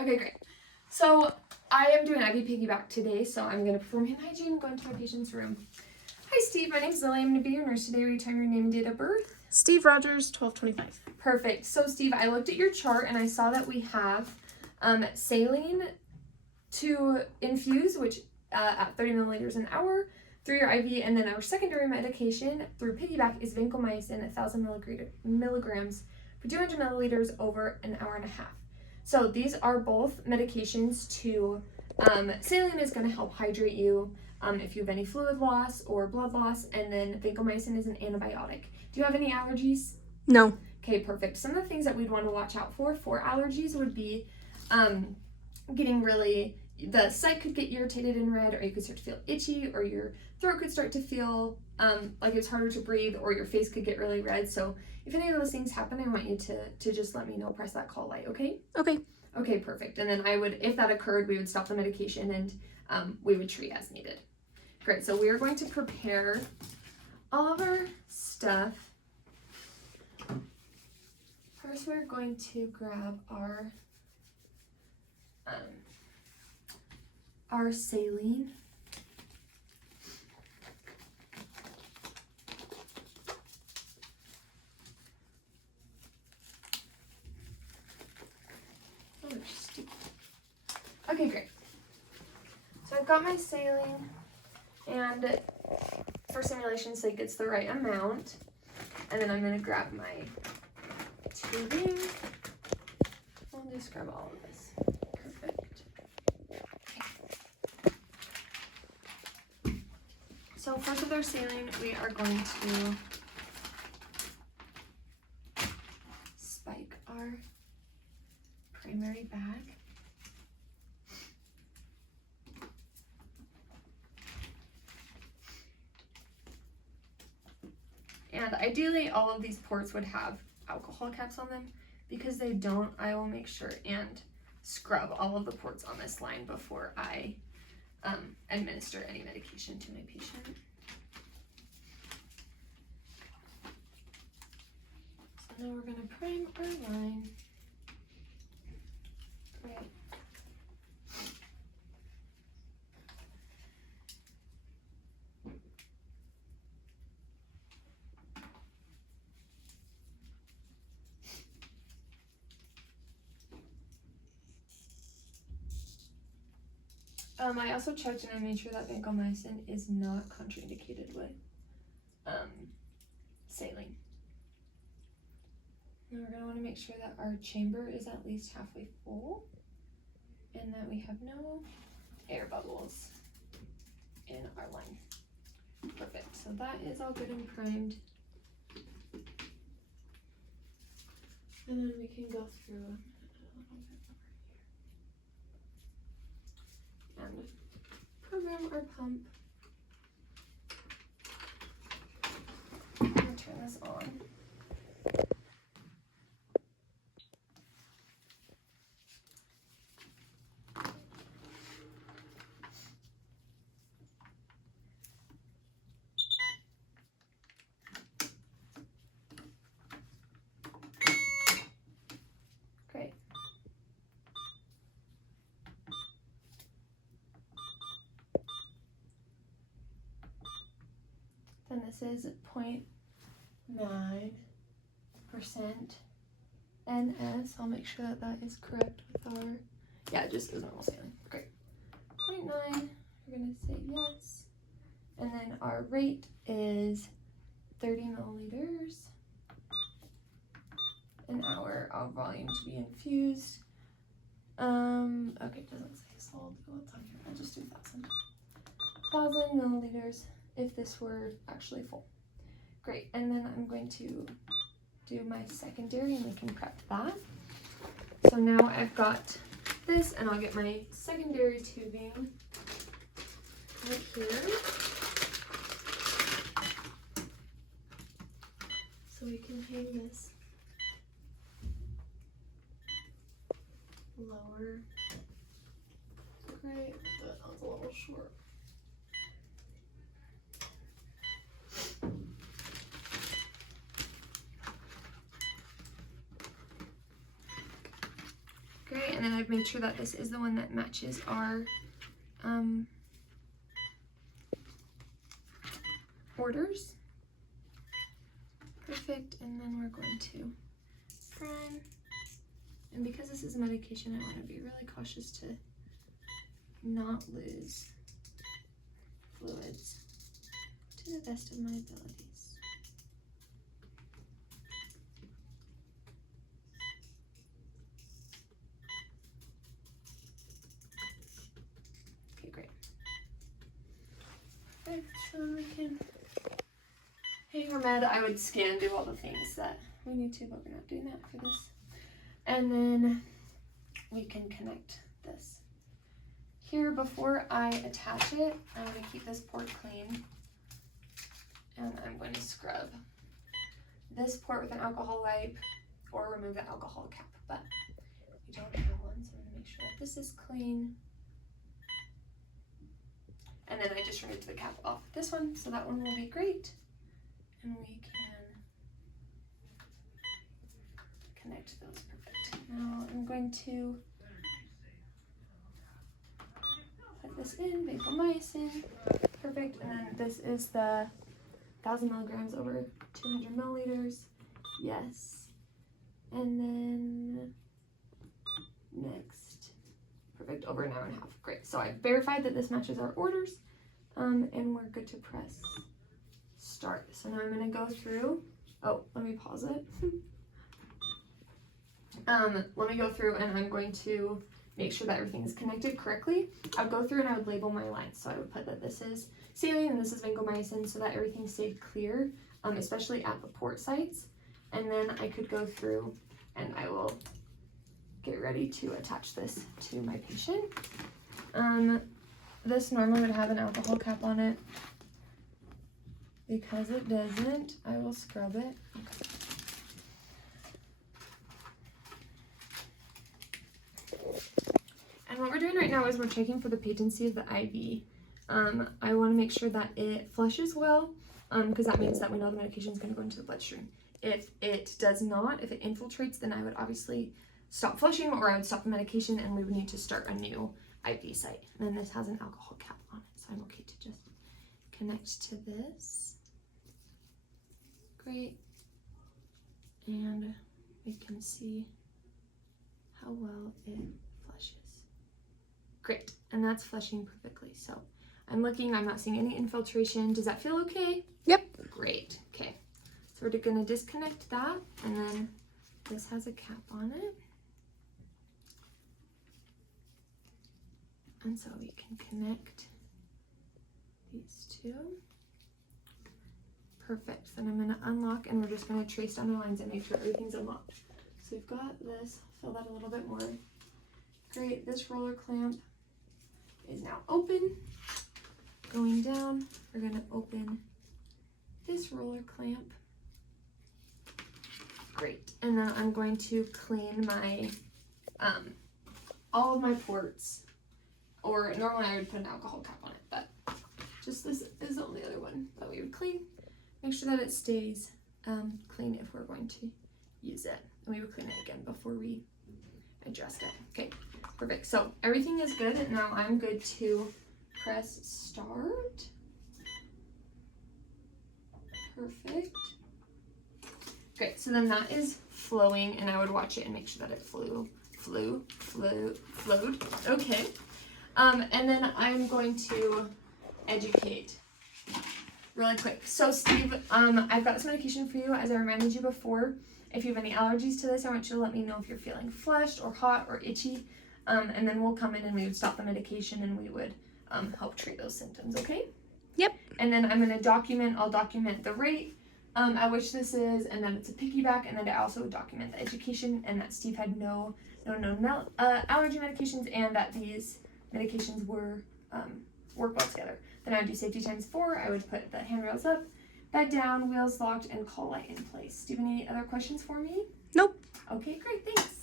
Okay, great. So I am doing IV piggyback today, so I'm going to perform hand hygiene and go into my patient's room. Hi, Steve. My name's Lily. I'm going to be your nurse today. Will you tell me your name and date of birth? Steve Rogers, 1225. Perfect. So, Steve, I looked at your chart and I saw that we have saline to infuse, which at 30 milliliters an hour through your IV, and then our secondary medication through piggyback is vancomycin, 1,000 milligrams for 200 milliliters over an hour and a half. So these are both medications to, saline is going to help hydrate you if you have any fluid loss or blood loss, and then vancomycin is an antibiotic. Do you have any allergies? No. Okay, perfect. Some of the things that we'd want to watch out for allergies would be getting really, the site could get irritated and red, or you could start to feel itchy, or your throat could start to feel like it's harder to breathe, or your face could get really red. So if any of those things happen, I want you to just let me know, press that call light, okay? Okay. Okay, perfect. And then if that occurred, we would stop the medication and we would treat as needed. Great, so we are going to prepare all of our stuff. First, we're going to grab our saline. Okay, great. So I've got my saline, and for simulation's sake, it's the right amount. And then I'm going to grab my tubing. I'll just grab all of this. Perfect. Okay. So first with our saline, we are going to spike our primary bag. And ideally, all of these ports would have alcohol caps on them. Because they don't, I will make sure and scrub all of the ports on this line before I administer any medication to my patient. So now we're going to prime our line. Great. I also checked and I made sure that vancomycin is not contraindicated with saline. Now we're going to want to make sure that our chamber is at least halfway full and that we have no air bubbles in our line. Perfect. So that is all good and primed. And then we can go through and program our pump. I'm going to turn this on. Great. Then this is 0.9% NS. I'll make sure that that is correct with our, yeah, it just is normal saline. Great. 0.9, we're going to say yes. And then our rate is 30 milliliters an hour of volume to be infused. Okay, it doesn't say, so I'll do what's on here. I'll just do 1,000 milliliters if this were actually full. Great, and then I'm going to do my secondary and we can prep that. So now I've got this, and I'll get my secondary tubing right here. So we can hang this lower. Great, that was a little short. Great, and then I've made sure that this is the one that matches our orders. Perfect, and then we're going to prime. And because this is medication, I want to be really cautious to not lose fluids to the best of my abilities. Okay, great. Perfect, so we can hang our med. I would scan, do all the things that we need to, but we're not doing that for this. And then we can connect this. Here, before I attach it, I'm going to keep this port clean, and I'm going to scrub this port with an alcohol wipe or remove the alcohol cap, but we don't have one, so I'm going to make sure that this is clean. And then I just removed the cap off this one, so that one will be great. And we can connect those. Perfect. Now I'm going to put this in, vancomycin. Perfect. And then this is the 1,000 milligrams over 200 milliliters. Yes. And then next. Perfect. Over an hour and a half. Great. So I verified that this matches our orders, and we're good to press start. So now I'm going to go through. Oh, let me pause it. Let me go through, and I'm going to make sure that everything is connected correctly. I would go through and I would label my lines. So I would put that this is saline and this is vancomycin, so that everything stayed clear, especially at the port sites. And then I could go through and I will get ready to attach this to my patient. This normally would have an alcohol cap on it. Because it doesn't, I will scrub it. Okay. And what we're doing right now is we're checking for the patency of the IV. I want to make sure that it flushes well, because that means that we know the medication is going to go into the bloodstream. If it does not, if it infiltrates, then I would obviously stop flushing, or I would stop the medication and we would need to start a new IV site. And then this has an alcohol cap on it, so I'm okay to just connect to this. Great. And we can see how well it flushes. Great, and that's flushing perfectly. So I'm looking, I'm not seeing any infiltration. Does that feel okay? Yep. Great, okay. So we're gonna disconnect that, and then this has a cap on it. And so we can connect these two. Perfect, then I'm gonna unlock, and we're just gonna trace down the lines and make sure everything's unlocked. So we've got this, fill that a little bit more. Great, this roller clamp is now open. Going down, we're gonna open this roller clamp. Great, and then I'm going to clean my, all of my ports, or normally I would put an alcohol cap on it, but just this is the only other one that we would clean. Make sure that it stays clean if we're going to use it. And we would clean it again before we adjust it. Okay, perfect. So everything is good, and now I'm good to press start. Perfect. Great, so then that is flowing, and I would watch it and make sure that it flowed. Okay. And then I'm going to educate really quick. So Steve, I've got this medication for you, as I reminded you before. If you have any allergies to this, I want you to let me know if you're feeling flushed or hot or itchy, and then we'll come in and we would stop the medication and we would help treat those symptoms, okay? Yep. And then I'm going to document, I'll document the rate at which this is, and then it's a piggyback, and then I also document the education, and that Steve had no allergy medications, and that these medications were work well together. Then I would do safety ×4. I would put the handrails up, bed down, wheels locked, and call light in place. Do you have any other questions for me? Nope. Okay, great, thanks.